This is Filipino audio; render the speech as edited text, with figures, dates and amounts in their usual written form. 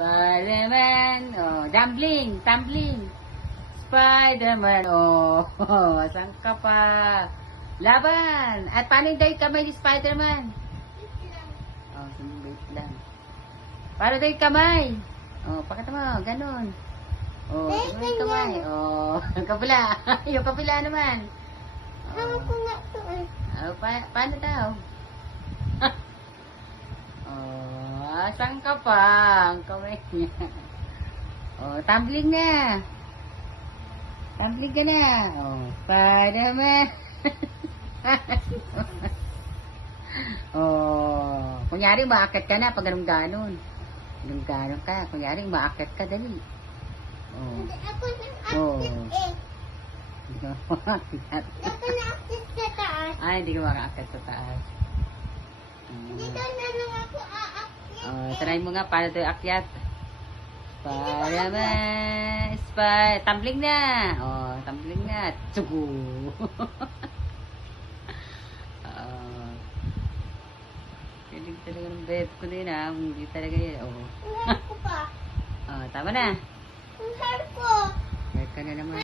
Spider-Man. Oh, dumpling. Tumbling. Spider-Man. Oh, saan ka pa? Laban. At paano yung dahil kamay ni Spider-Man? Oh, wait lang. Paano dahil kamay? Oh, pakita mo. Ganon. Oh, tingnan yung kamay. Oh, yung kabila. Yung kabila naman. Hawak ko nga ito eh. Oh, paano daw? Oh, saan ka pa? Ang kamay niya. Oh, tumbling na. Tumbling ka na. Oh, Spider-Man. Oh, kunyari maakit ka na pag ganun-ganon. Ganun-ganon ka. Kunyari maakit ka, dali. Oh. Hindi ako Oh. nang-active eh. Hindi ka makakit. Ako na-active sa taas. Ay, hindi ka makakit sa taas. Dito na lang ako a-active Oh, eh. try mo nga paano tayo akyat. Spider-Man. Tumbling na. Oh, tumbling na. Tsugu. Pilig talaga ng bed ko din ah. Hindi talaga yun. Oh. Ang hair ko pa. Oh, tama na. Ang hair ko. Hair ka na naman.